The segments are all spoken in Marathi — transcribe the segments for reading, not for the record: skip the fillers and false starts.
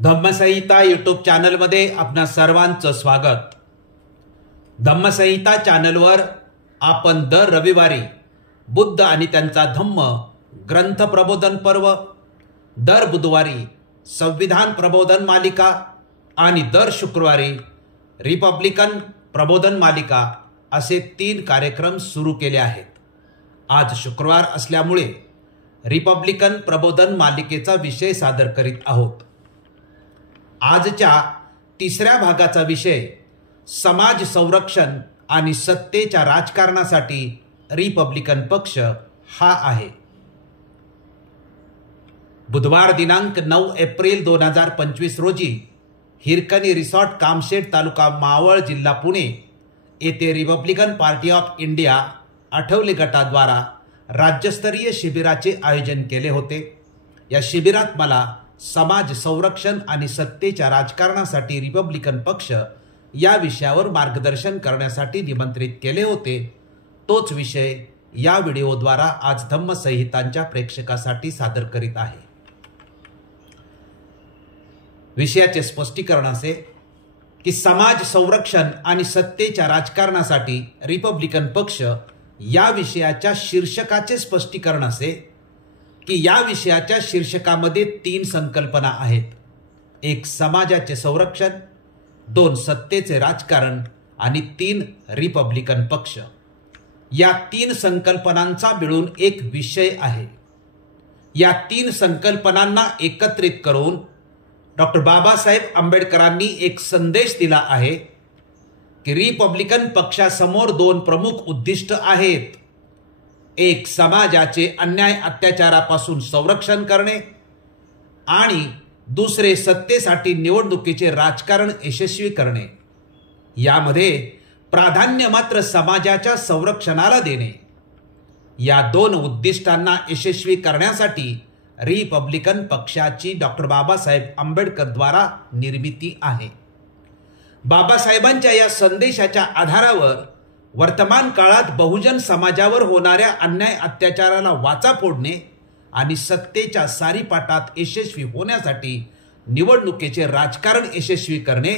धम्मसंहिता यूट्यूब चॅनलमध्ये आपणा सर्वांचं स्वागत। धम्मसंहिता चॅनलवर आपण दर रविवारी बुद्ध आणि त्यांचा धम्म ग्रंथ प्रबोधन पर्व, दर बुधवारी संविधान प्रबोधन मालिका आणि दर शुक्रवारी रिपब्लिकन प्रबोधन मालिका असे 3 कार्यक्रम सुरू केले आहेत। आज शुक्रवार असल्यामुळे रिपब्लिकन प्रबोधन मालिकेचा विषय सादर करीत आहोत। आजच्या 3ऱ्या भागाचा विषय समाज संरक्षण आणि सत्तेच्या राजकारणासाठी रिपब्लिकन पक्ष हा आहे। बुधवार दिनांक 9 एप्रिल 2025 रोजी हिरकणी रिसॉर्ट कामशेत तालुका मावळ जिल्हा पुणे येथे Republican Party of India Athawale गटाद्वारा राज्यस्तरीय शिबिराचे आयोजन केले होते। या शिबिरात मला समाज संरक्षण आणि सत्तेच्या राजकारणासाठी रिपब्लिकन पक्ष या विषयावर मार्गदर्शन करण्यासाठी निमंत्रित केले होते। तोच विषय या व्हिडिओद्वारा आज धम्मसंहितांच्या प्रेक्षकासाठी सादर करीत आहे। विषयाचे स्पष्टीकरण असे की समाज संरक्षण आणि सत्तेच्या राजकारणासाठी रिपब्लिकन पक्ष या विषयाच्या शीर्षकाचे स्पष्टीकरण असे की या विषयाच्या शीर्षकामध्ये 3 संकल्पना आहेत। 1 समाजाचे संरक्षण, 2 सत्तेचे राजकारण आणि 3 रिपब्लिकन पक्ष। या 3 संकल्पनांचा मिळून एक विषय आहे। या 3 संकल्पनांना एकत्रित करून डॉक्टर बाबासाहेब आंबेडकरांनी एक संदेश दिला आहे की रिपब्लिकन पक्षासमोर 2 प्रमुख उद्दिष्ट आहेत। 1 समाजाचे अन्याय अत्याचारापासून संरक्षण करणे आणि दुसरे सत्तेसाठी निवडणुकीचे राजकारण यशस्वी करणे। यामध्ये प्राधान्य मात्र समाजाच्या संरक्षणाला देणे। या 2 उद्दिष्टांना यशस्वी करण्यासाठी रिपब्लिकन पक्षाची डॉक्टर बाबासाहेब आंबेडकर द्वारा निर्मिती आहे। बाबासाहेबांच्या या संदेशाच्या आधारावर वर्तमान काळात बहुजन समाजावर होणाऱ्या अन्याय अत्याचाराला वाचा फोडणे आणि सत्तेच्या सारीपाटात यशस्वी होण्यासाठी निवडणुकीचे राजकारण यशस्वी करणे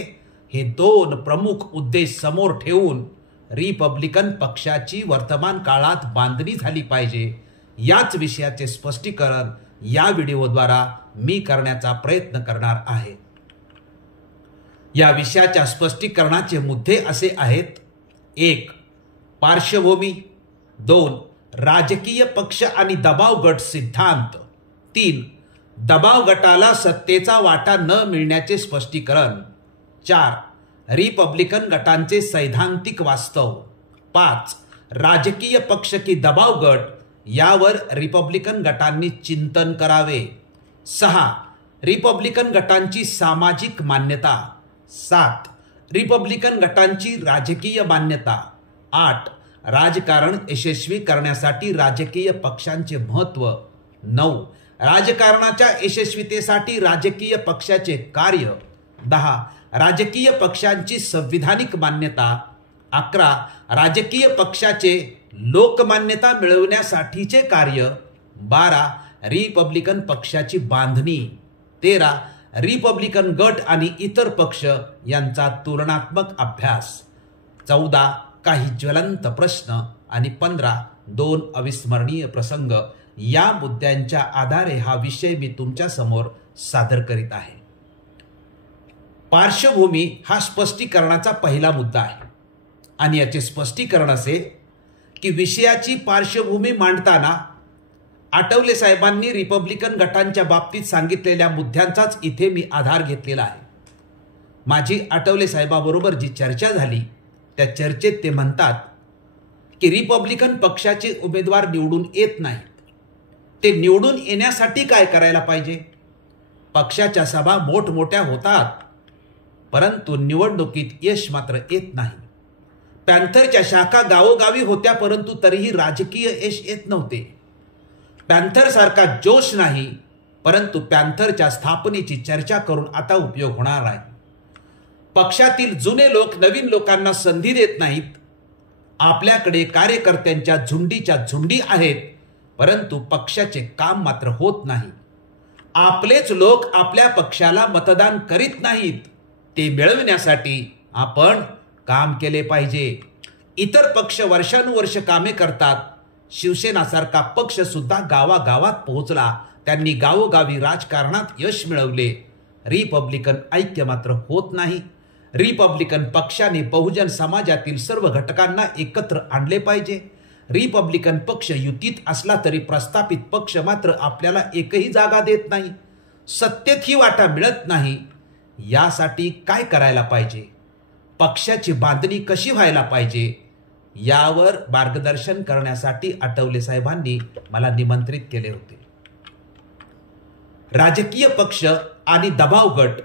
हे 2 प्रमुख उद्देश समोर ठेवून रिपब्लिकन पक्षाची वर्तमान काळात बांधणी झाली पाहिजे। याच विषयाचे स्पष्टीकरण या व्हिडिओद्वारा मी करण्याचा प्रयत्न करणार आहे। या विषयाच्या स्पष्टीकरणाचे मुद्दे असे आहेत: 1 पार्श्वभूमी, 2 राजकीय पक्ष आणि दबाव गट सिद्धांत, 3 दबाव गटाला सत्तेचा वाटा न मिळण्याचे स्पष्टीकरण, 4 रिपब्लिकन गटांचे सैद्धांतिक वास्तव, 5 राजकीय पक्ष की दबाव गट यावर रिपब्लिकन गटांनी चिंतन करावे, 6 रिपब्लिकन गटांची सामाजिक मान्यता, 7 रिपब्लिकन गटांची राजकीय मान्यता, 8 राजकारण यशस्वी करण्यासाठी राजकीय पक्षांचे महत्त्व, 9 राजकारणाच्या यशस्वीतेसाठी राजकीय पक्षाचे कार्य, 10 राजकीय पक्षांची संविधानिक मान्यता, 11 राजकीय पक्षाचे लोकमान्यता मिळवण्यासाठीचे कार्य, 12 रिपब्लिकन पक्षाची बांधणी, 13 रिपब्लिकन गट आणि इतर पक्ष यांचा तुलनात्मक अभ्यास, 14 काही ज्वलंत प्रश्न आणि 15 2 अविस्मरणीय प्रसंग। या मुद्द्यांच्या आधारे हा विषय मी तुमच्या समोर सादर करीत आहे। पार्श्वभूमी हा स्पष्टीकरणाचा पहिला मुद्दा आहे आणि याचे स्पष्टीकरण असे की विषयाची पार्श्वभूमी मांडताना आठवले साहेबांनी रिपब्लिकन गटांच्या बाबतीत सांगितलेल्या मुद्द्यांचाच इथे मी आधार घेतलेला आहे। माझी आठवले साहेबाबरोबर जी चर्चा झाली त्या चर्चेत ते म्हणतात की रिपब्लिकन पक्षाचे उमेदवार निवडून येत नाहीत, ते निवडून येण्यासाठी काय करायला पाहिजे? पक्षाच्या सभा मोठमोठ्या होतात परंतु निवडणुकीत यश मात्र येत नाही। पॅन्थरच्या शाखा गावोगावी होत्या परंतु तरीही राजकीय यश येत नव्हते। पॅन्थर सारखा जोश नाही परंतु पॅन्थरच्या स्थापनेची चर्चा करून आता उपयोग होणार नाही। पक्षातील जुने लोक नवीन लोकांना संधी देत नाहीत। आपल्याकडे कार्यकर्त्यांच्या झुंडीच्या झुंडी आहेत परंतु पक्षाचे काम मात्र होत नाही। आपलेच लोक आपल्या पक्षाला मतदान करीत नाहीत, ते मिळविण्यासाठी आपण काम केले पाहिजे. इतर पक्ष वर्षानुवर्ष कामे करतात. शिवसेनासारखा पक्ष सुद्धा गावागावात पोहोचला. त्यांनी गावोगावी राजकारणात यश मिळवले. रिपब्लिकन ऐक्य मात्र होत नाही. रिपब्लिकन पक्षाने बहुजन समाजातील सर्व घटकांना एकत्र आणले पाहिजे. रिपब्लिकन पक्ष युतीत असला तरी प्रस्थापित पक्ष मात्र आपल्याला एकही जागा देत नाही. सत्तेतही वाटा मिळत नाही. यासाठी काय करायला पाहिजे, पक्षाची बांधणी कशी व्हायला पाहिजे, यावर मार्गदर्शन करण्यासाठी आठवले साहेबांनी मला निमंत्रित केले होते. राजकीय पक्ष आणि दबाव गट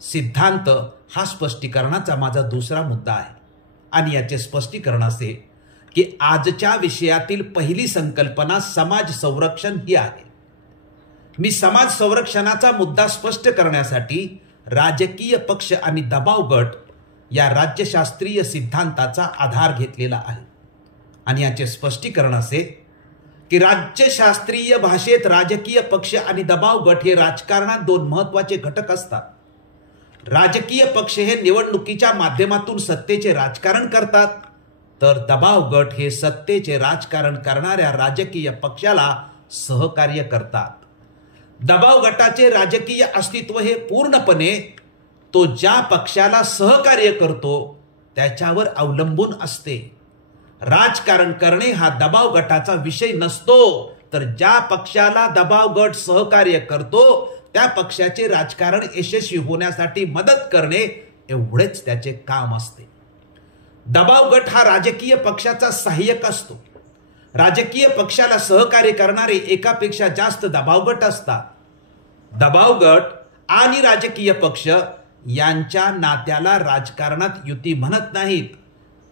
सिद्धांत हा स्पष्टीकरणाचा माझा दुसरा मुद्दा आहे. आणि याचे स्पष्टीकरण असे की आजच्या विषयातील पहिली संकल्पना समाज संरक्षण ही आहे. मी समाज संरक्षणाचा मुद्दा स्पष्ट करण्यासाठी राजकीय पक्ष आणि दबाव गट या राज्यशास्त्रीय सिद्धांताचा आधार घेतलेला आहे. आणि याचे स्पष्टीकरण असे की राज्यशास्त्रीय भाषेत राजकीय पक्ष आणि दबाव गट हे राजकारणात दोन महत्त्वाचे घटक असतात. राजकीय पक्ष हे निवडणुकीच्या माध्यमातून सत्तेचे राजकारण करतात, तर दबाव गट हे सत्तेचे राजकारण करणाऱ्या राजकीय पक्षाला सहकार्य करतात. दबाव गटाचे राजकीय अस्तित्व हे पूर्णपणे तो ज्या पक्षाला सहकार्य करतो त्याच्यावर अवलंबून असते. राजकारण करणे हा दबाव गटाचा विषय नसतो, तर ज्या पक्षाला दबाव गट सहकार्य करतो त्या पक्षाचे राजकारण यशस्वी होण्यासाठी मदत करणे एवढेच त्याचे काम असते. दबाव गट हा राजकीय पक्षाचा सहाय्यक असतो. राजकीय पक्षाला सहकार्य करणारे एकापेक्षा जास्त दबाव गट असतात. दबाव गट आणि राजकीय पक्ष यांच्या नात्याला राजकारणात युती म्हणत नाहीत,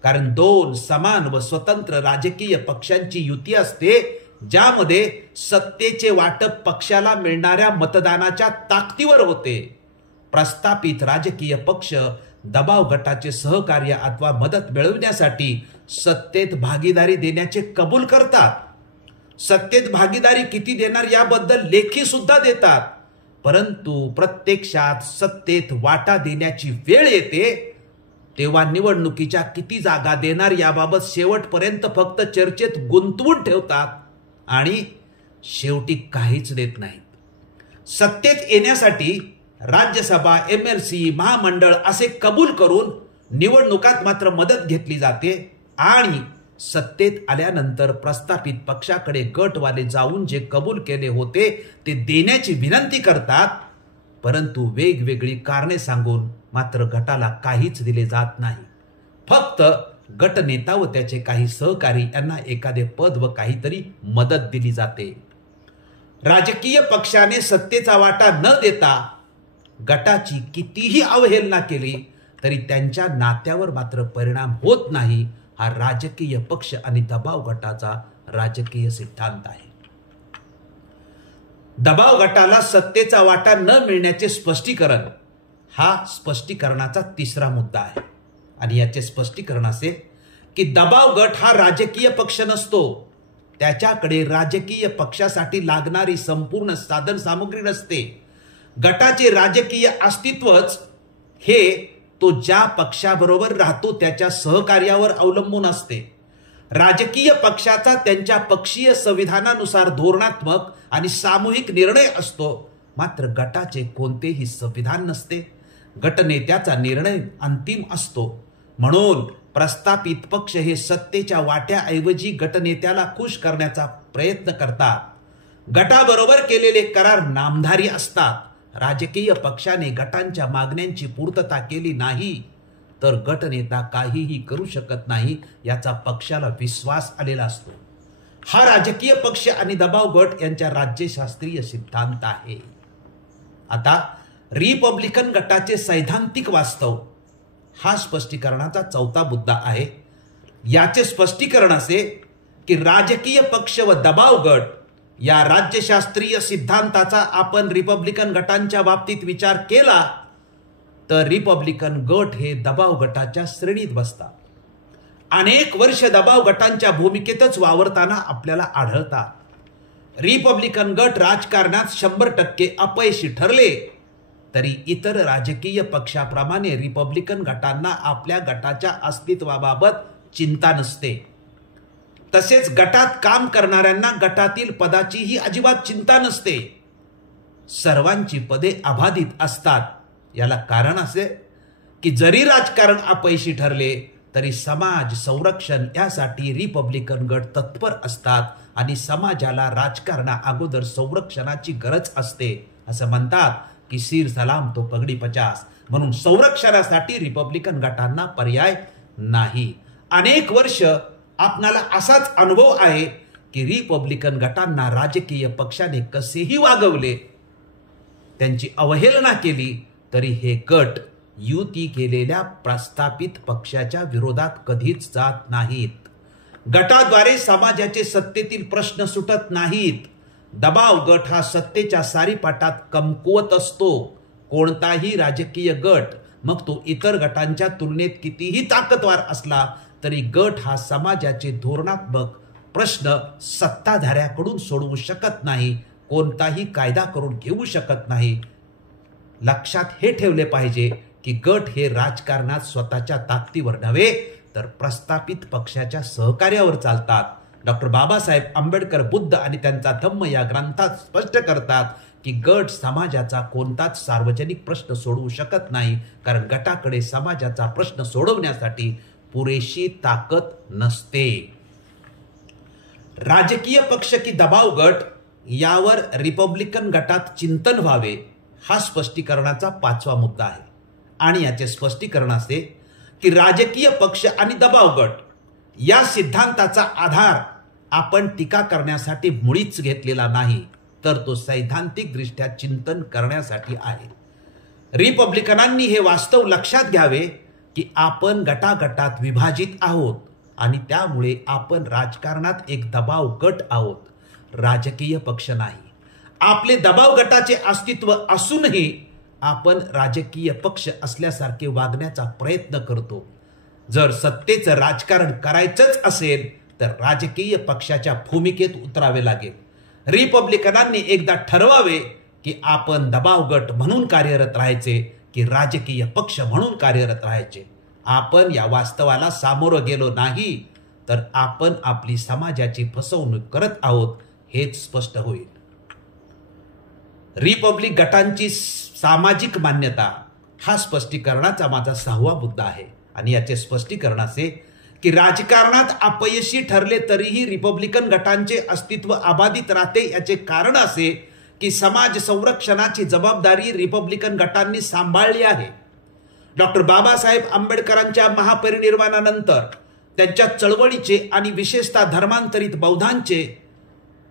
कारण दोन समान व स्वतंत्र राजकीय पक्षांची युती असते, ज्यामध्ये सत्तेचे वाटप पक्षाला मिळणाऱ्या मतदानाच्या ताकदीवर होते. प्रस्थापित राजकीय पक्ष दबाव गटाचे सहकार्य अथवा मदत मिळवण्यासाठी सत्तेत भागीदारी देण्याचे कबूल करतात. सत्तेत भागीदारी किती देणार याबद्दल लेखी सुद्धा देतात, परंतु प्रत्यक्षात सत्तेत वाटा देण्याची वेळ येते तेव्हा निवडणुकीच्या किती जागा देणार याबाबत शेवटपर्यंत फक्त चर्चेत गुंतवून ठेवतात आणि शेवटी काहीच देत नाहीत. सत्तेत येण्यासाठी राज्यसभा, MLC, महामंडळ असे कबूल करून निवडणुकात मात्र मदत घेतली जाते आणि सत्तेत आल्यानंतर प्रस्थापित पक्षाकडे गटवाले जाऊन जे कबूल केले होते ते देण्याची विनंती करतात, परंतु वेगवेगळी कारणे सांगून मात्र गटाला काहीच दिले जात नाही. फक्त गटनेता व त्याचे काही सहकारी यांना एखादे पद व काहीतरी मदत दिली जाते. राजकीय पक्षाने सत्तेचा वाटा न देता गटाची कितीही अवहेलना केली तरी त्यांच्या नात्यावर मात्र परिणाम होत नाही. हा राजकीय पक्ष आणि दबाव गटाचा राजकीय सिद्धांत आहे. दबाव गटाला सत्तेचा वाटा न मिळण्याचे स्पष्टीकरण हा स्पष्टीकरणाचा तिसरा मुद्दा आहे. आणि याचे स्पष्टीकरण असे की दबाव गट हा राजकीय पक्ष नसतो. त्याच्याकडे राजकीय पक्षासाठी लागणारी संपूर्ण साधन सामुग्री नसते. गटाचे राजकीय अस्तित्वच हे तो ज्या पक्षाबरोबर राहतो त्याच्या सहकार्यावर अवलंबून असते. राजकीय पक्षाचा त्यांच्या पक्षीय संविधानानुसार धोरणात्मक आणि सामूहिक निर्णय असतो, मात्र गटाचे कोणतेही संविधान नसते. गटनेत्याचा निर्णय अंतिम असतो. म्हणून प्रस्थापित पक्ष हे सत्तेच्या वाट्याऐवजी गटनेत्याला खुश करण्याचा प्रयत्न करतात. गटाबरोबर केलेले करार नामधारी असतात. राजकीय पक्षाने गटांच्या मागण्यांची पूर्तता केली नाही तर गटनेता काहीही करू शकत नाही याचा पक्षाला विश्वास आलेला असतो. हा राजकीय पक्ष आणि दबाव गट यांच्या राज्यशास्त्रीय सिद्धांत आहे. आता रिपब्लिकन गटाचे सैद्धांतिक वास्तव हा स्पष्टीकरणाचा चौथा मुद्दा आहे. याचे स्पष्टीकरण असे की राजकीय पक्ष व दबाव गट या राज्यशास्त्रीय सिद्धांताचा आपण रिपब्लिकन गटांच्या बाबतीत विचार केला तर रिपब्लिकन गट हे दबाव गटाच्या श्रेणीत बसतात. अनेक वर्ष दबाव गटांच्या भूमिकेतच वावरताना आपल्याला आढळतात. रिपब्लिकन गट राजकारणात 100% अपयशी ठरले तरी इतर राजकीय पक्षाप्रमाणे रिपब्लिकन गटांना आपल्या गटाच्या अस्तित्वाबाबत चिंता नसते. तसेच गटात काम करणाऱ्यांना गटातील पदाचीही अजिबात चिंता नसते. सर्वांची पदे अबाधित असतात. याला कारण असे की जरी राजकारण अपयशी ठरले तरी समाज संरक्षण यासाठी रिपब्लिकन गट तत्पर असतात आणि समाजाला राजकारणा अगोदर संरक्षणाची गरज असते. असं म्हणतात की सिर सलाम तो पगडी 50. म्हणून संरक्षणासाठी रिपब्लिकन गटांना पर्याय नाही. अनेक वर्ष आपणाला असाच अनुभव आहे की रिपब्लिकन गटांना राजकीय पक्षाने कसेही वागवले, त्यांची अवहेलना केली तरी हे गट युती केलेल्या प्रस्थापित पक्षाच्या विरोधात कधीच जात नाहीत. गटाद्वारे समाजाचे सत्तेतील प्रश्न सुटत नाहीत. दबाव गट हा सत्तेच्या सारीपाटात कमकुवत असतो. कोणताही राजकीय गट, मग तो इतर गटांच्या तुलनेत कितीही ताकदवार असला तरी गट हा समाजाचे धोरणात्मक प्रश्न सत्ताधाऱ्याकडून सोडवू शकत नाही, कोणताही कायदा करून घेऊ शकत नाही. लक्षात हे ठेवले पाहिजे की गट हे राजकारणात स्वतःच्या ताकदीवर नव्हे तर प्रस्थापित पक्षाच्या सहकार्यावर चालतात. डॉक्टर बाबासाहेब आंबेडकर बुद्ध आणि त्यांचा धम्म या ग्रंथात स्पष्ट करतात की गट समाजाचा कोणताच सार्वजनिक प्रश्न सोडवू शकत नाही, कारण गटाकडे समाजाचा प्रश्न सोडवण्यासाठी पुरेशी ताकद नसते. राजकीय पक्ष की दबाव गट यावर रिपब्लिकन गटात चिंतन व्हावे हा स्पष्टीकरणाचा 5वा मुद्दा आहे. आणि याचे स्पष्टीकरण असे की राजकीय पक्ष आणि दबाव गट या सिद्धांताचा आधार आपण टीका करण्यासाठी मुळीच घेतलेला नाही, तर तो सैद्धांतिकदृष्ट्या चिंतन करण्यासाठी आहे. रिपब्लिकनांनी हे वास्तव लक्षात घ्यावे की आपण गटागटात विभाजित आहोत आणि त्यामुळे आपण राजकारणात एक दबाव गट आहोत, राजकीय पक्ष नाही. आपले दबाव गटाचे अस्तित्व असूनही आपण राजकीय पक्ष असल्यासारखे वागण्याचा प्रयत्न करतो. जर सत्तेचं राजकारण करायचंच असेल तर राजकीय पक्षाच्या भूमिकेत उतरावे लागेल. रिपब्लिकनांनी एकदा ठरवावे की आपण दबाव गट म्हणून कार्यरत राहायचे की राजकीय पक्ष म्हणून कार्यरत राहायचे. आपण या वास्तवाला सामोरं गेलो नाही तर आपण आपली समाजाची फसवणूक करत आहोत हेच स्पष्ट होईल. रिपब्लिक गटांची सामाजिक मान्यता हा स्पष्टीकरणाचा माझा 6वा मुद्दा आहे. आणि याचे स्पष्टीकरण असे की राजकारणात अपयशी ठरले तरीही रिपब्लिकन गटांचे अस्तित्व अबाधित राहते. याचे कारण असे की समाज संरक्षणाची जबाबदारी रिपब्लिकन गटांनी सांभाळली आहे. डॉक्टर बाबासाहेब आंबेडकरांच्या महापरिनिर्वाणानंतर त्यांच्या चळवळीचे आणि विशेषतः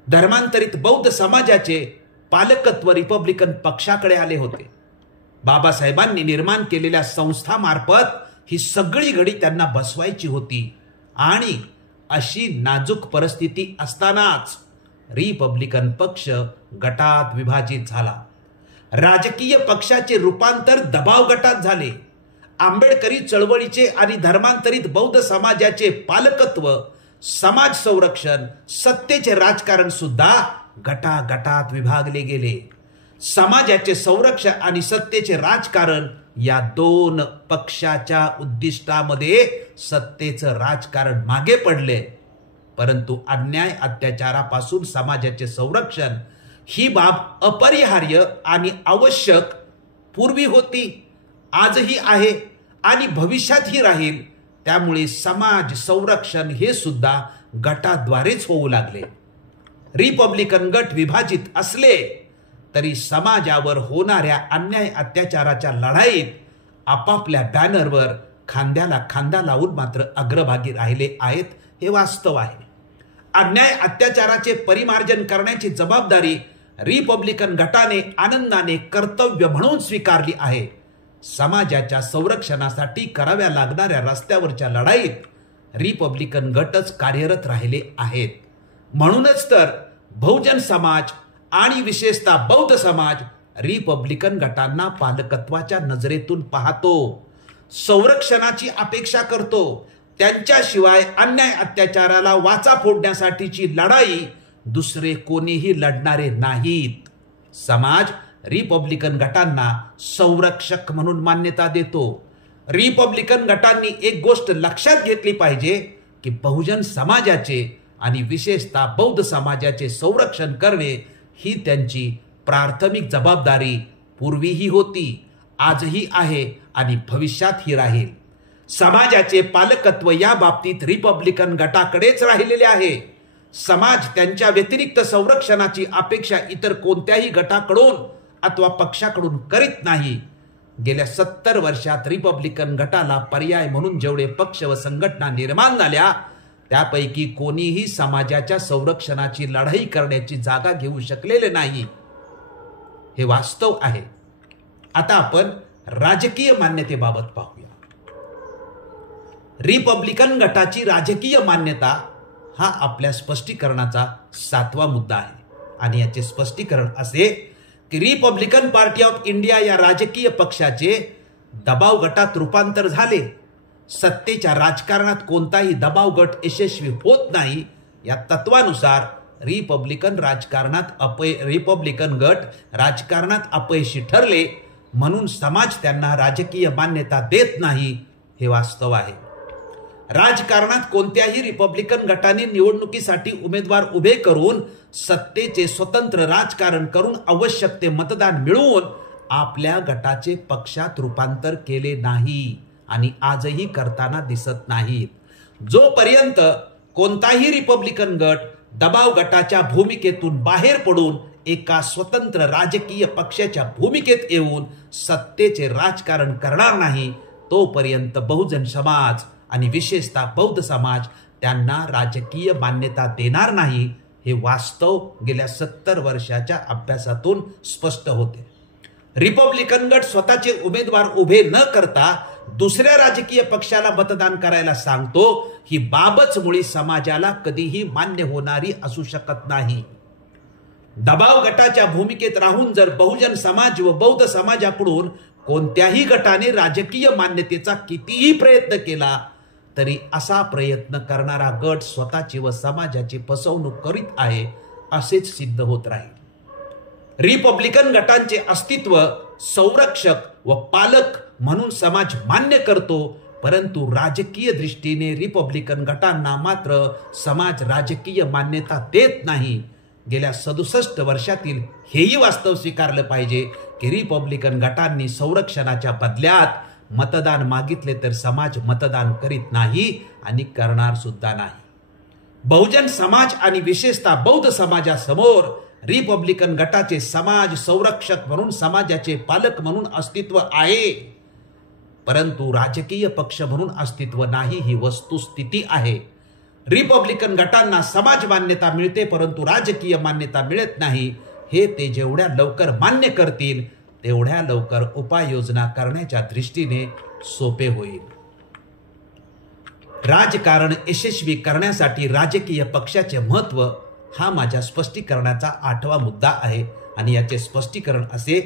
धर्मांतरित बौद्ध समाजाचे पालकत्व रिपब्लिकन पक्षाकडे आले होते. बाबासाहेबांनी निर्माण केलेल्या संस्थामार्फत ही सगळी घडी त्यांना बसवायची होती आणि अशी नाजूक परिस्थिती असतानाच रिपब्लिकन पक्ष गटात विभाजित झाला. राजकीय पक्षाचे रूपांतर दबाव गटात झाले. आंबेडकरी चळवळीचे आणि धर्मांतरित बौद्ध समाजाचे पालकत्व, समाज संरक्षण, सत्तेचे राजकारण सुद्धा गटागटात विभागले गेले. समाजाचे संरक्षण आणि सत्तेचे राजकारण या 2 पक्षाच्या उद्दिष्टामध्ये सत्तेचं राजकारण मागे पडले. परंतु अन्याय अत्याचारापासून समाजाचे संरक्षण ही बाब अपरिहार्य आणि आवश्यक पूर्वी होती, आजही आहे आणि भविष्यातही राहील. त्यामुळे समाज संरक्षण हे सुद्धा गटाद्वारेच होऊ लागले. रिपब्लिकन गट विभाजित असले तरी समाजावर होणाऱ्या अन्याय अत्याचाराच्या लढाईत आपापल्या बॅनरवर खांद्याला खांदा लावून मात्र अग्रभागी राहिले आहेत हे वास्तव आहे. अन्याय अत्याचाराचे परिमार्जन करण्याची जबाबदारी रिपब्लिकन गटाने आनंदाने कर्तव्य म्हणून स्वीकारली आहे. समाजाच्या संरक्षणासाठी कराव्या लागणाऱ्या रस्त्यावरच्या लढाईत रिपब्लिकन गटच कार्यरत राहिले आहेत. म्हणूनच तर बहुजन समाज आणि विशेषतः बौद्ध समाज रिपब्लिकन गटांना पालकत्वाच्या नजरेतून पाहतो, संरक्षणाची अपेक्षा करतो. त्यांच्याशिवाय अन्याय अत्याचाराला वाचा फोडण्यासाठीची लढाई दुसरे कोणीही लढणारे नाहीत. समाज रिपब्लिकन गटांना संरक्षक म्हणून मान्यता देतो. रिपब्लिकन गटांनी एक गोष्ट लक्षात घेतली पाहिजे की बहुजन समाजाचे आणि विशेषतः बौद्ध समाजाचे संरक्षण करणे ही त्यांची प्राथमिक जबाबदारी पूर्वीही होती, आजही आहे आणि भविष्यातही राहील. समाजाचे पालकत्व या बाबतीत रिपब्लिकन गटाकडेच राहिलेले आहे. समाज त्यांच्या व्यतिरिक्त संरक्षणाची अपेक्षा इतर कोणत्याही गटाकडून अथवा पक्षाकडून करीत नाही. गेल्या 70 वर्षात रिपब्लिकन गटाला पर्याय म्हणून जेवढे पक्ष व संघटना निर्माण झाल्या त्यापैकी कोणीही समाजाच्या संरक्षणाची लढाई करण्याची जागा घेऊ शकलेले नाही. हे वास्तव आहे. आता आपण राजकीय मान्यतेबाबत पाहूया. रिपब्लिकन गटाची राजकीय मान्यता हा आपल्या स्पष्टीकरणाचा 7वा मुद्दा आहे आणि याचे स्पष्टीकरण असे की रिपब्लिकन पार्टी ऑफ इंडिया या राजकीय पक्षाचे दबाव गटात रूपांतर झाले. सत्तेच्या राजकारणात कोणताही दबाव गट यशस्वी होत नाही या तत्वानुसार रिपब्लिकन गट राजकारणात अपयशी ठरले म्हणून समाज त्यांना राजकीय मान्यता देत नाही. हे वास्तव आहे. राजकारणात कोणत्याही रिपब्लिकन गटाने निवडणुकीसाठी उमेदवार उभे करून सत्तेचे स्वतंत्र राजकारण करून आवश्यक ते मतदान मिळवून आपल्या गटाचे पक्षात रूपांतर केले नाही आणि आजही करताना दिसत नाहीत. जोपर्यंत कोणताही रिपब्लिकन गट दबाव गटाच्या भूमिकेतून बाहेर पडून एका स्वतंत्र राजकीय पक्षाच्या भूमिकेत येऊन सत्तेचे राजकारण करणार नाही तोपर्यंत बहुजन समाज आणि विशेषतः बौद्ध समाज त्यांना राजकीय मान्यता देणार नाही. हे वास्तव गेल्या 70 वर्षाच्या अभ्यासातून स्पष्ट होते. रिपब्लिकन गट स्वतःचे उमेदवार उभे न करता दुसऱ्या राजकीय पक्षाला मतदान करायला सांगतो. ही बाबच मुळी समाजाला कधीही मान्य होणारी असू शकत नाही. दबाव गटाच्या भूमिकेत राहून जर बहुजन समाज व बौद्ध समाजाकडून कोणत्याही गटाने राजकीय मान्यतेचा कितीही प्रयत्न केला तरी असा प्रयत्न करणारा गट स्वतःची व समाजाची फसवणूक करीत आहे असेच सिद्ध होत राहील. रिपब्लिकन गटांचे अस्तित्व संरक्षक व पालक म्हणून समाज मान्य करतो परंतु राजकीय दृष्टीने रिपब्लिकन गटांना मात्र समाज राजकीय मान्यता देत नाही. गेल्या 67 वर्षातील हेही वास्तव स्वीकारलं पाहिजे की रिपब्लिकन गटांनी संरक्षणाच्या बदल्यात मतदान मागितले तर समाज मतदान करीत नाही आणि करणार सुद्धा नाही. बहुजन समाज आणि विशेषतः बौद्ध समाजासमोर रिपब्लिकन गटाचे समाज संरक्षक म्हणून समाजाचे पालक म्हणून अस्तित्व आहे परंतु राजकीय पक्ष म्हणून अस्तित्व नाही ही वस्तुस्थिती आहे. रिपब्लिकन गटांना समाज मान्यता मिळते परंतु राजकीय मान्यता मिळत नाही. हे ते जेवढ्या लवकर मान्य करतील तेवढ्या लवकर उपाययोजना करण्याच्या दृष्टीने सोपे होईल. राजकारण यशस्वी करण्यासाठी राजकीय पक्षाचे महत्त्व हा माझ्या स्पष्टीकरणाचा 8वा मुद्दा आहे आणि याचे स्पष्टीकरण असे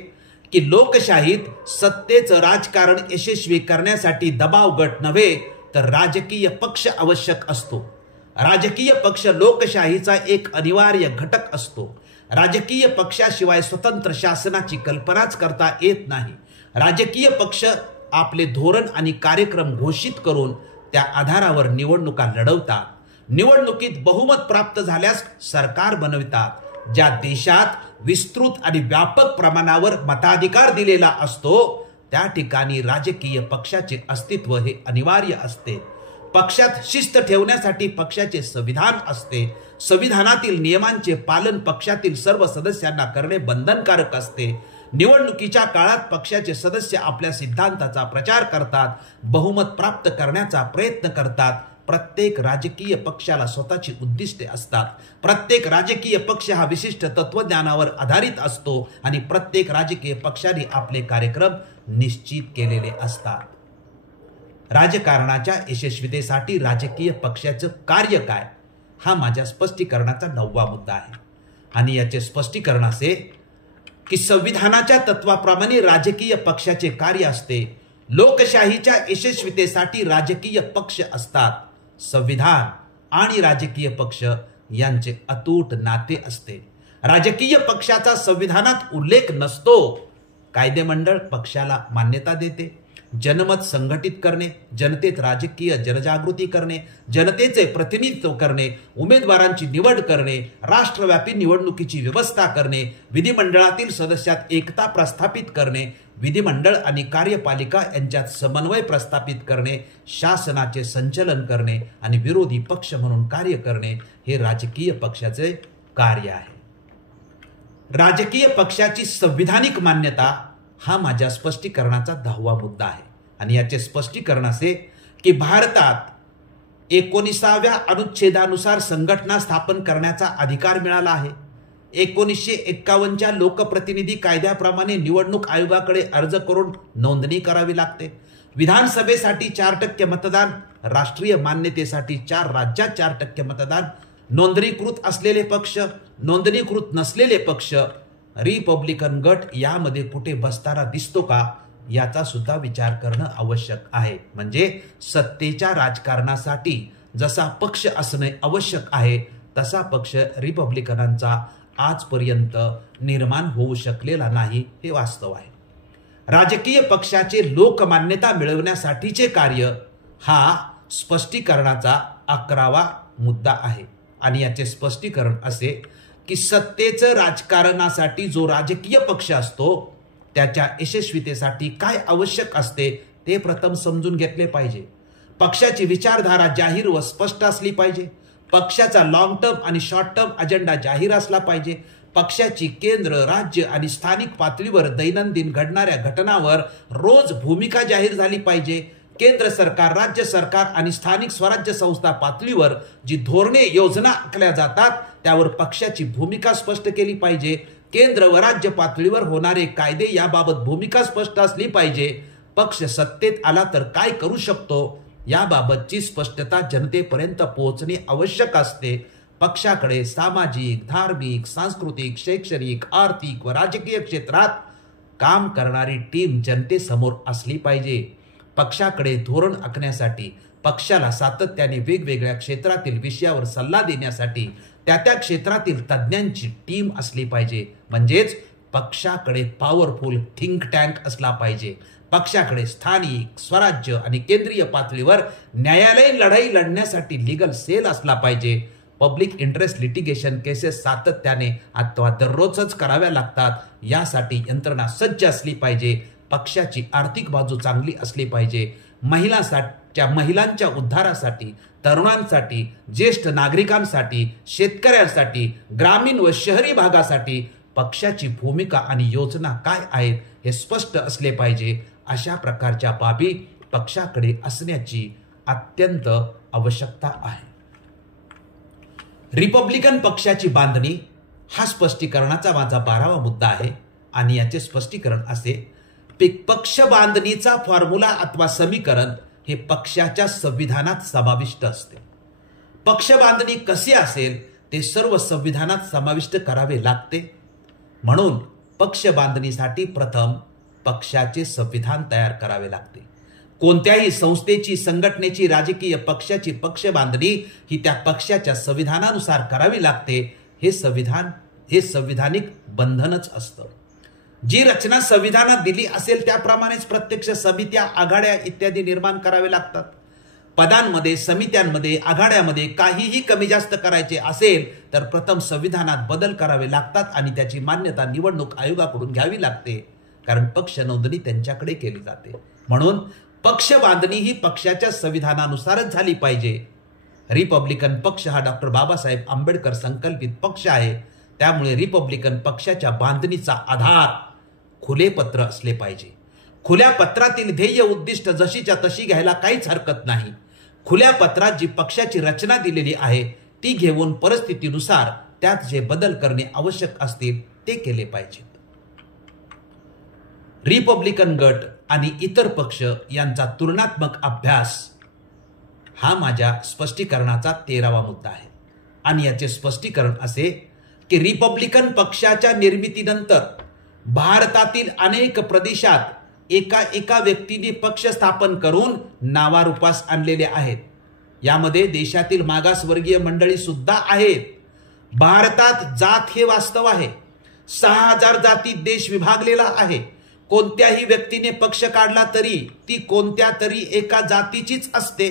की लोकशाहीत सत्तेचं राजकारण यशस्वी करण्यासाठी दबाव गट नव्हे तर राजकीय पक्ष आवश्यक असतो. राजकीय पक्ष लोकशाहीचा एक अनिवार्य घटक असतो. राजकीय पक्षाशिवाय स्वतंत्र शासनाची कल्पनाच करता येत नाही. राजकीय पक्ष आपले धोरण आणि कार्यक्रम घोषित करून त्या आधारावर निवडणुका लढवतात. निवडणुकीत बहुमत प्राप्त झाल्यास सरकार बनवितात. ज्या देशात विस्तृत आणि व्यापक प्रमाणावर मताधिकार दिलेला असतो त्या ठिकाणी राजकीय पक्षाचे अस्तित्व हे अनिवार्य असते. पक्षात शिस्त ठेवण्यासाठी पक्षाचे संविधान असते. संविधानातील नियमांचे पालन पक्षातील सर्व सदस्यांना करणे बंधनकारक असते. निवडणुकीच्या काळात पक्षाचे सदस्य आपल्या सिद्धांताचा प्रचार करतात, बहुमत प्राप्त करण्याचा प्रयत्न करतात. प्रत्येक राजकीय पक्षाला स्वतःची उद्दिष्टे असतात. प्रत्येक राजकीय पक्ष हा विशिष्ट तत्वज्ञानावर आधारित असतो आणि प्रत्येक राजकीय पक्षाने आपले कार्यक्रम निश्चित केलेले असतात. राजकारणाच्या यशस्वीतेसाठी राजकीय पक्षाचं कार्य काय हा माझ्या स्पष्टीकरणाचा 9वा मुद्दा आहे आणि याचे स्पष्टीकरण असे की संविधानाच्या तत्वाप्रमाणे राजकीय पक्षाचे कार्य असते. लोकशाहीच्या यशस्वीतेसाठी राजकीय पक्ष असतात. संविधान आणि राजकीय पक्ष यांचे अतूट नाते असते. राजकीय पक्षाचा संविधानात उल्लेख नसतो. कायदेमंडळ पक्षाला मान्यता देते. जनमत संघटित करणे, जनतेत राजकीय जनजागृती करणे, जनतेचे प्रतिनिधित्व करणे, उमेदवारांची निवड करणे, राष्ट्रव्यापी निवडणुकीची व्यवस्था करणे, विधिमंडळातील सदस्यात एकता प्रस्थापित करणे, विधिमंडळ आणि कार्यपालिका यांच्यात समन्वय प्रस्थापित करणे, शासनाचे संचालन करणे आणि विरोधी पक्ष म्हणून कार्य करणे हे राजकीय पक्षाचे कार्य आहे. राजकीय पक्षाची संविधानिक मान्यता हा माझ्या स्पष्टीकरणाचा 10वा मुद्दा आहे. आणि याचे स्पष्टीकरण असे की भारतात 19व्या अनुच्छेदानुसार संघटना स्थापन करण्याचा अधिकार मिळाला आहे. 1951च्या लोकप्रतिनिधी कायद्याप्रमाणे निवडणूक आयोगाकडे अर्ज करून नोंदणी करावी लागते. विधानसभेसाठी 4% मतदान, राष्ट्रीय मान्यतेसाठी 4 राज्यात 4% मतदान, नोंदणीकृत असलेले पक्ष, नोंदणीकृत नसलेले पक्ष, रिपब्लिकन गट यामध्ये कुठे बसताना दिसतो का याचा सुद्धा विचार करणं आवश्यक आहे. म्हणजे सत्तेच्या राजकारणासाठी जसा पक्ष असणे आवश्यक आहे तसा पक्ष रिपब्लिकनांचा आजपर्यंत निर्माण होऊ शकलेला नाही हे वास्तव आहे. राजकीय पक्षाचे लोकमान्यता मिळवण्यासाठीचे कार्य हा स्पष्टीकरणाचा 11वा मुद्दा आहे. आणि याचे स्पष्टीकरण असे की सत्तेचं राजकारणासाठी जो राजकीय पक्ष असतो त्याच्या यशस्वीतेसाठी काय आवश्यक असते ते प्रथम समजून घेतले पाहिजे. पक्षाची विचारधारा जाहीर व स्पष्ट असली पाहिजे. पक्षाचा लॉंग टर्म आणि शॉर्ट टर्म अजेंडा जाहीर असला पाहिजे. पक्षाची केंद्र, राज्य आणि स्थानिक पातळीवर दैनंदिन घडणाऱ्या घटनांवर रोज भूमिका जाहीर झाली पाहिजे. केंद्र सरकार, राज्य सरकार आणि स्थानिक स्वराज्य संस्था पातळीवर जी धोरणे, योजना आखल्या जातात त्यावर पक्षाची भूमिका स्पष्ट केली पाहिजे. केंद्र व राज्य पातळीवर होणारे कायदे याबाबत भूमिका स्पष्ट असली पाहिजे. पक्ष सत्तेत आला तर काय करू शकतो याबाबतची स्पष्टता जनतेपर्यंत पोहोचणे आवश्यक असते. पक्षाकडे सामाजिक, धार्मिक, सांस्कृतिक, शैक्षणिक, आर्थिक व राजकीय क्षेत्रात काम करणारी टीम जनतेसमोर असली पाहिजे. पक्षाकडे धोरण आखण्यासाठी, पक्षाला सातत्याने वेगवेगळ्या क्षेत्रातील विषयावर सल्ला देण्यासाठी त्या क्षेत्रातील तज्ज्ञांची टीम असली पाहिजे. म्हणजेच पक्षाकडे पॉवरफुल थिंक टँक असला पाहिजे. पक्षाकडे स्थानिक, स्वराज्य आणि केंद्रीय पातळीवर न्यायालयीन लढाई लढण्यासाठी लीगल सेल असला पाहिजे. पब्लिक इंटरेस्ट लिटिगेशन केसेस सातत्याने अथवा दररोजच कराव्या लागतात यासाठी यंत्रणा सज्ज असली पाहिजे. पक्षाची आर्थिक बाजू चांगली असली पाहिजे. महिलांच्या उद्धारासाठी, तरुणांसाठी, ज्येष्ठ नागरिकांसाठी, शेतकऱ्यांसाठी, ग्रामीण व शहरी भागासाठी पक्षाची भूमिका आणि योजना काय आहेत हे स्पष्ट असले पाहिजे. अशा प्रकारच्या बाबी पक्षाकडे असण्याची अत्यंत आवश्यकता आहे. रिपब्लिकन पक्षाची बांधणी हा स्पष्टीकरणाचा माझा 12वा मुद्दा आहे. आणि याचे स्पष्टीकरण असे की पक्ष बांधणीचा फॉर्म्युला अथवा समीकरण हे पक्षाच्या संविधानात समाविष्ट असते. पक्ष बांधणी कशी असेल ते सर्व संविधानात समाविष्ट करावे लागते. म्हणून पक्ष बांधणीसाठी प्रथम पक्षाचे संविधान तयार करावे लागते. कोणत्याही संस्थेची, संघटनेची, राजकीय पक्षाची पक्ष बांधणी ही त्या पक्षाच्या संविधानानुसार करावी लागते. हे संविधानिक बंधनच असतं. जी रचना संविधानात दिली असेल त्याप्रमाणेच प्रत्यक्ष समित्या, आघाड्या इत्यादी निर्माण करावे लागतात. पदांमध्ये, समित्यांमध्ये, आघाड्यामध्ये काहीही कमी जास्त करायचे असेल तर प्रथम संविधानात बदल करावे लागतात आणि त्याची मान्यता निवडणूक आयोगाकडून घ्यावी लागते. कारण पक्ष नोंदणी त्यांच्याकडे केली जाते. म्हणून पक्ष बांधणी ही पक्षाच्या संविधानानुसारच झाली पाहिजे. रिपब्लिकन पक्ष हा डॉक्टर बाबासाहेब आंबेडकर संकल्पित पक्ष आहे. त्यामुळे रिपब्लिकन पक्षाच्या बांधणीचा आधार खुले पत्र असले पाहिजे. खुल्या पत्रातील ध्येय उद्दिष्ट जशीच्या तशी घ्यायला काहीच हरकत नाही. खुल्या पत्रात जी पक्षाची रचना दिलेली आहे ती घेऊन परिस्थितीनुसार त्यात जे बदल करणे आवश्यक असतील ते केले पाहिजे. रिपब्लिकन गट आणि इतर पक्ष यांचा तुलनात्मक अभ्यास हा माझ्या स्पष्टीकरणाचा 13वा मुद्दा आहे. आणि याचे स्पष्टीकरण असे की रिपब्लिकन पक्षाच्या निर्मितीनंतर भारतातील अनेक प्रदेशात एका व्यक्तीने पक्ष स्थापन करून नावारूपास आणलेले आहेत. यामध्ये देशातील मागासवर्गीय मंडळी सुद्धा आहेत. भारतात जात हे वास्तव आहे. 6000 जातीत देश विभागलेला आहे. कोणत्याही व्यक्तीने पक्ष काढला तरी ती कोणत्या तरी एका जातीचीच असते.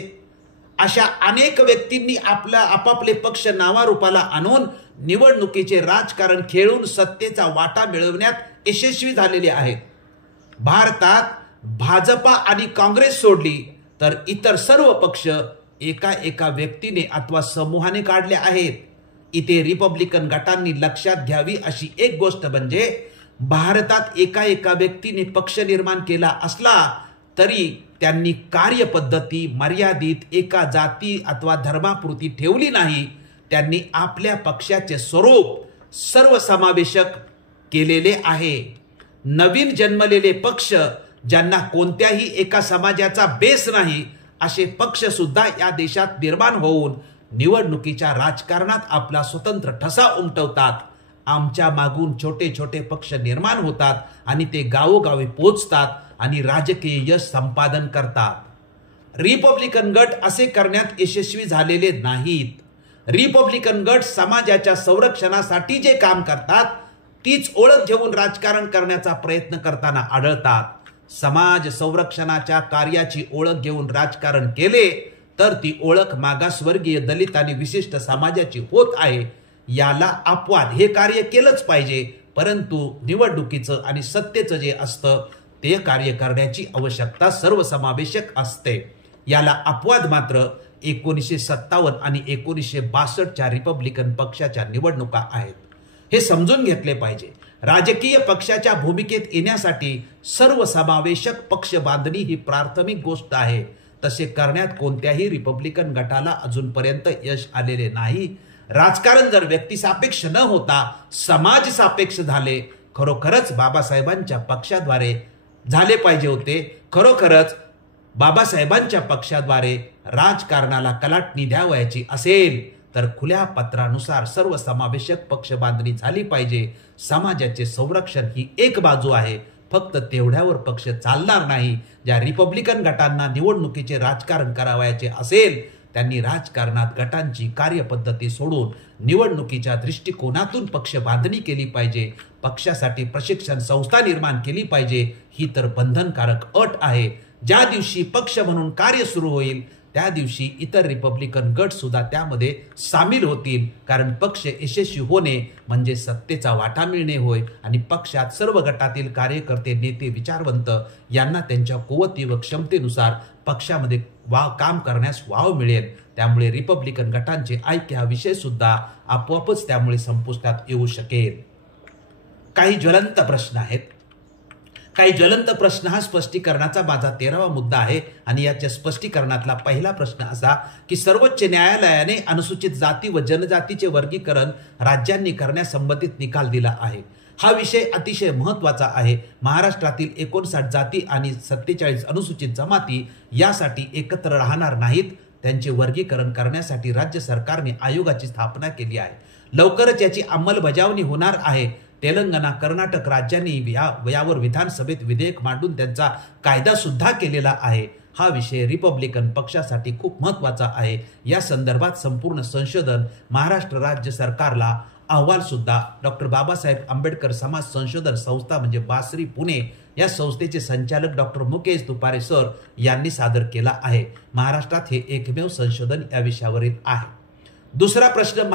अशा अनेक व्यक्तींनी आपापले पक्ष नावारूपाला आणून निवडणुकीचे राजकारण खेळून सत्तेचा वाटा मिळवण्यात यशस्वी झालेले आहेत. भारतात भाजपा आणि काँग्रेस सोडली तर इतर सर्व पक्ष एका व्यक्तीने अथवा समूहाने काढले आहेत. इथे रिपब्लिकन गटांनी लक्षात घ्यावी अशी एक गोष्ट म्हणजे भारतात एका व्यक्तीने पक्ष निर्माण केला असला तरी त्यांनी कार्यपद्धती मर्यादित एका जाती अथवा धर्मापुरती ठेवली नाही. त्यांनी आपल्या पक्षाचे स्वरूप सर्वसमावेशक केलेले आहे. नवीन जन्मलेले पक्ष ज्यांना कोणत्याही एका समाजाचा बेस नाही असे पक्ष सुद्धा या देशात निर्माण होऊन निवडणुकीच्या राजकारणात आपला स्वतंत्र ठसा उमटवतात. आमच्या मागून छोटे छोटे पक्ष निर्माण होतात आणि ते गावोगावी पोहोचतात आणि राजकीय यश संपादन करतात. रिपब्लिकन गट असे करण्यात यशस्वी झालेले नाहीत. रिपब्लिकन गट समाजाच्या संरक्षणासाठी जे काम करतात तीच ओळख घेऊन राजकारण करण्याचा प्रयत्न करताना आढळतात. समाज संरक्षणाच्या कार्याची ओळख घेऊन राजकारण केले तर ती ओळख मागासवर्गीय दलित आणि विशिष्ट समाजाची होत आहे. याला अपवाद हे कार्य केलंच पाहिजे, परंतु निवडणुकीचं आणि सत्तेचं जे असतं ते कार्य करण्याची आवश्यकता सर्वसमावेशक असते. याला अपवाद मात्र 1957 आणि 1962च्या रिपब्लिकन पक्षाच्या निवडणुका आहेत. हे समजून घेतले पाहिजे. राजकीय पक्षाच्या भूमिकेत येण्यासाठी सर्वसमावेशक पक्ष बांधणी ही प्राथमिक गोष्ट आहे. तसे करण्यात कोणत्याही रिपब्लिकन गटाला अजूनपर्यंत यश आलेले नाही. राजकारण जर व्यक्तिसापेक्ष न होता समाज सापेक्ष झाले, खरोखरच बाबासाहेबांच्या पक्षाद्वारे झाले पाहिजे होते. खरोखरच बाबासाहेबांच्या पक्षाद्वारे राजकारणाला कलाटणी द्यावयाची असेल तर खुल्या पत्रानुसार सर्वसमावेशक पक्ष बांधणी झाली पाहिजे. समाजाचे संरक्षण ही एक बाजू आहे, फक्त तेवढ्यावर पक्ष चालणार नाही. ज्या रिपब्लिकन गटांना निवडणुकीचे राजकारण करावयाचे असेल त्यांनी राजकारणात गटांची कार्यपद्धती सोडून निवडणुकीच्या दृष्टिकोनातून पक्ष बांधणी केली पाहिजे. पक्षासाठी प्रशिक्षण संस्था निर्माण केली पाहिजे. ही तर बंधनकारक अट आहे. ज्या दिवशी पक्ष म्हणून कार्य सुरू होईल त्या दिवशी इतर रिपब्लिकन गट सुद्धा त्यामध्ये सामील होतील. कारण पक्ष यशस्वी होणे म्हणजे सत्तेचा वाटा मिळणे होय आणि पक्षात सर्व गटातील कार्यकर्ते नेते विचारवंत यांना त्यांच्या कुवती व क्षमतेनुसार पक्षामध्ये काम करण्यास वाव मिळेल. त्यामुळे रिपब्लिकन गटांचे ऐक्य हा विषय सुद्धा आपोआपच त्यामुळे संपुष्टात येऊ शकेल. काही ज्वलंत प्रश्न आहेत. काही ज्वलंत प्रश्न हा स्पष्टीकरणाचा माझा 13वा मुद्दा आहे आणि याच्या स्पष्टीकरणातला पहिला प्रश्न असा की सर्वोच्च न्यायालयाने अनुसूचित जाती व जनजातीचे वर्गीकरण राज्यांनी करण्यासंबंधित निकाल दिला आहे. हा विषय अतिशय महत्त्वाचा आहे. महाराष्ट्रातील 59 जाती आणि 47 अनुसूचित जमाती यासाठी एकत्र राहणार नाहीत. त्यांचे वर्गीकरण करण्यासाठी राज्य सरकारने आयोगाची स्थापना केली आहे. लवकरच याची अंमलबजावणी होणार आहे. तेलंगणा, कर्नाटक राज्यांनी यावर विधानसभेत विधेयक मांडून त्यांचा कायदा सुद्धा केलेला आहे. हा विषय रिपब्लिकन पक्षासाठी खूप महत्त्वाचा आहे. या संदर्भात संपूर्ण संशोधन महाराष्ट्र राज्य सरकारला अहवाल सुद्धा डॉक्टर बाबासाहेब आंबेडकर समाज संशोधन संस्था म्हणजे बासरी पुणे या संस्थेचे संचालक डॉक्टर मुकेश दुपारे सर यांनी सादर केला आहे. महाराष्ट्रात हे एकमेव संशोधन या विषयावरील आहे. दुसरा प्रश्न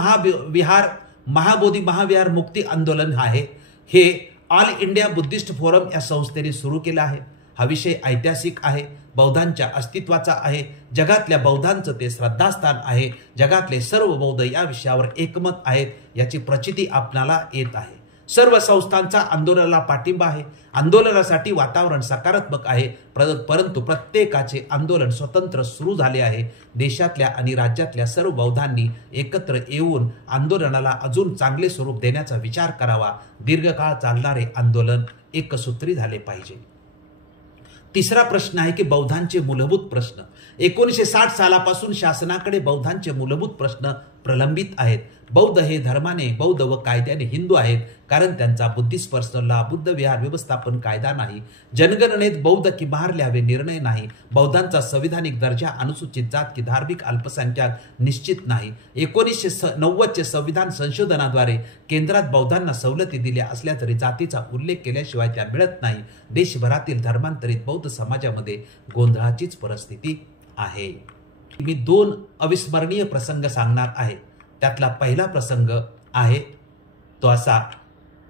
महाबोधी महाविहार मुक्ती आंदोलन आहे. हे ऑल इंडिया बुद्धिस्ट फोरम या संस्थेने सुरू केला आहे. हा विषय ऐतिहासिक आहे, बौद्धांच्या अस्तित्वाचा आहे. जगातल्या बौद्धांचं ते श्रद्धास्थान आहे. जगातले सर्व बौद्ध या विषयावर एकमत आहेत याची प्रचिती आपणाला येत आहे. सर्व संस्थांचा आंदोलनाला पाठिंबा आहे. आंदोलनासाठी वातावरण सकारात्मक आहे, परंतु प्रत्येकाचे आंदोलन स्वतंत्र सुरू झाले आहे. देशातल्या आणि राज्यातल्या सर्व बौद्धांनी एकत्र येऊन आंदोलनाला अजून चांगले स्वरूप देण्याचा विचार करावा. दीर्घकाळ चालणारे आंदोलन एकसूत्री झाले पाहिजे. तिसरा प्रश्न आहे की बौद्धांचे मूलभूत प्रश्न. 1960 सालापासून शासनाकडे बौद्धांचे मूलभूत प्रश्न प्रलंबित आहेत. बौद्ध हे धर्माने बौद्ध व कायद्याने हिंदू आहेत, कारण त्यांचा बुद्धिस्ट पर्सनल लॉ बुद्ध विहार व्यवस्थापन कायदा नाही. जनगणनेत बौद्ध की महारल्यावे निर्णय नाही. बौद्धांचा संविधानिक दर्जा अनुसूचित जात की धार्मिक अल्पसंख्याक निश्चित नाही. 1990चे संविधान संशोधनाद्वारे केंद्रात बौद्धांना सवलती दिल्या असल्या तरी जातीचा उल्लेख केल्याशिवाय त्या मिळत नाही. देशभरातील धर्मांतरित बौद्ध समाजामध्ये गोंधळाचीच परिस्थिती आहे. मी 2 अविस्मरणीय प्रसंग सांगणार आहे. त्यातला पहिला प्रसंग आहे तो असा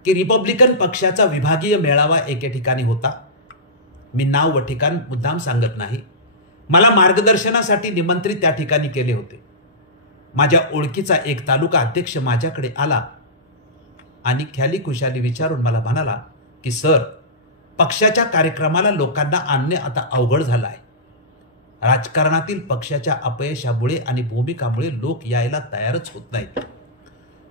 की रिपब्लिकन पक्षाचा विभागीय मेळावा एके ठिकाणी होता. मी नाव व ठिकाण मुद्दाम सांगत नाही. मला मार्गदर्शनासाठी निमंत्रित त्या ठिकाणी केले होते. माझ्या ओळखीचा एक तालुका अध्यक्ष माझ्याकडे आला आणि ख्याली खुशाली विचारून मला म्हणाला की सर, पक्षाच्या कार्यक्रमाला लोकांना आणणे आता अवघड झालं आहे. राजकारणातील पक्षाच्या अपयशामुळे आणि भूमिकामुळे लोक यायला तयारच होत नाहीत.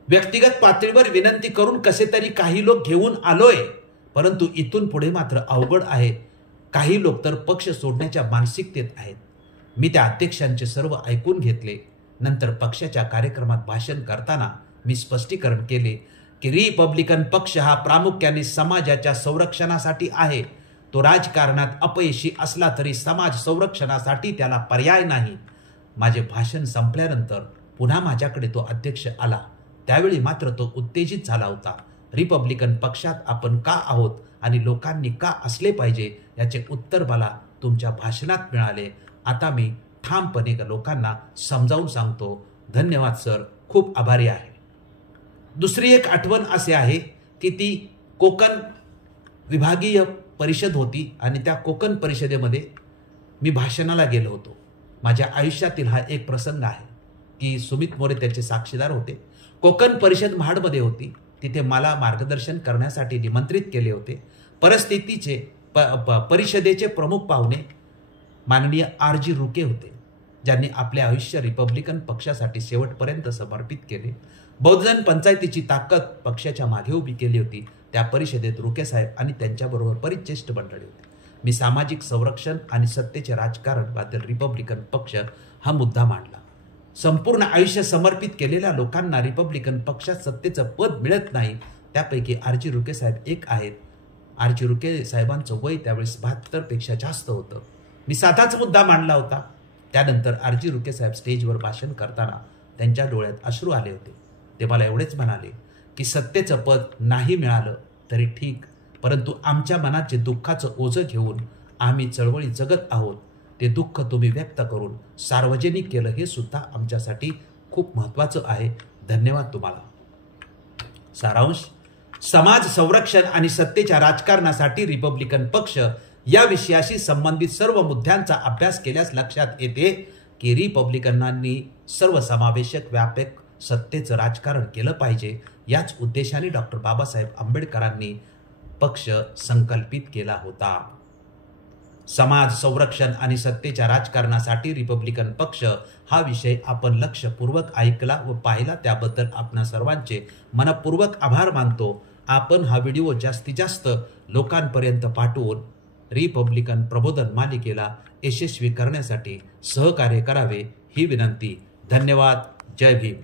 व्यक्तिगत पातळीवर विनंती करून कसे तरी काही लोक घेऊन आलोय, परंतु इथून पुढे मात्र अवघड आहे. काही लोक तर पक्ष सोडण्याच्या मानसिकतेत आहेत. मी त्या अध्यक्षांचे सर्व ऐकून घेतले. नंतर पक्षाच्या कार्यक्रमात भाषण करताना मी स्पष्टीकरण केले की रिपब्लिकन पक्ष हा प्रामुख्याने समाजाच्या संरक्षणासाठी आहे. तो राजकारणात अपयशी असला तरी समाज संरक्षणासाठी त्याला पर्याय नाही. माझे भाषण संपल्यानंतर पुन्हा माझ्याकडे तो अध्यक्ष आला. त्यावेळी मात्र तो उत्तेजित झाला होता. रिपब्लिकन पक्षात आपण का आहोत आणि लोकांनी का असले पाहिजे याचे उत्तर मला तुमच्या भाषणात मिळाले. आता मी ठामपणे लोकांना समजावून सांगतो. धन्यवाद सर, खूप आभारी आहे. दुसरी एक आठवण असे आहे की ती कोकण विभागीय परिषद होती आणि त्या कोकण परिषदेमध्ये मी भाषणाला गेलो होतो. माझ्या आयुष्यातील हा एक प्रसंग आहे की सुमित मोरे त्याचे साक्षीदार होते. कोकण परिषद महाडमध्ये होती. तिथे मला मार्गदर्शन करण्यासाठी निमंत्रित केले होते. परिषदेचे प्रमुख पाहुणे माननीय R.G. रुके होते, ज्यांनी आपले आयुष्य रिपब्लिकन पक्षासाठी शेवटपर्यंत समर्पित केले. बहुजन पंचायतीची ताकद पक्षाच्या मागे उभी केली होती. त्या परिषदेत रुके साहेब आणि त्यांच्याबरोबर परिचेष्ट मंडळी होते. मी सामाजिक संरक्षण आणि सत्तेचे राजकारण बद्दल रिपब्लिकन पक्ष हा मुद्दा मांडला. संपूर्ण आयुष्य समर्पित केलेल्या लोकांना रिपब्लिकन पक्षात सत्तेचं पद मिळत नाही. त्यापैकी R.G. रुके साहेब एक आहेत. R.G. रुके साहेबांचं वय त्यावेळेस 72 पेक्षा जास्त होतं. मी साधाच मुद्दा मांडला होता. त्यानंतर R.G. रुके साहेब स्टेजवर भाषण करताना त्यांच्या डोळ्यात अश्रू आले होते. ते मला एवढेच म्हणाले की सत्तेचं पद नाही मिळालं तरी ठीक, परंतु आमच्या मनात जे दुःखाचं ओझं घेऊन आम्ही चळवळी जगत आहोत ते दुःख तुम्ही व्यक्त करून सार्वजनिक केलं हे सुद्धा आमच्यासाठी खूप महत्त्वाचं आहे. धन्यवाद तुम्हाला. सारांश: समाज संरक्षण आणि सत्तेच्या राजकारणासाठी रिपब्लिकन पक्ष या विषयाशी संबंधित सर्व मुद्द्यांचा अभ्यास केल्यास लक्षात येते की रिपब्लिकनांनी सर्वसमावेशक व्यापक सत्तेचं राजकारण केलं पाहिजे. याच उद्देशाने डॉक्टर बाबासाहेब आंबेडकरांनी पक्ष संकल्पित केला होता. समाज संरक्षण आणि सत्तेच्या राजकारणासाठी रिपब्लिकन पक्ष हा विषय आपण लक्षपूर्वक ऐकला व पाहिला त्याबद्दल आपणा सर्वांचे मनपूर्वक आभार मानतो. आपण हा व्हिडिओ जास्तीत जास्त लोकांपर्यंत पाठवून रिपब्लिकन प्रबोधन मालिकेला यशस्वी करण्यासाठी सहकार्य करावे ही विनंती. धन्यवाद. जय भीम.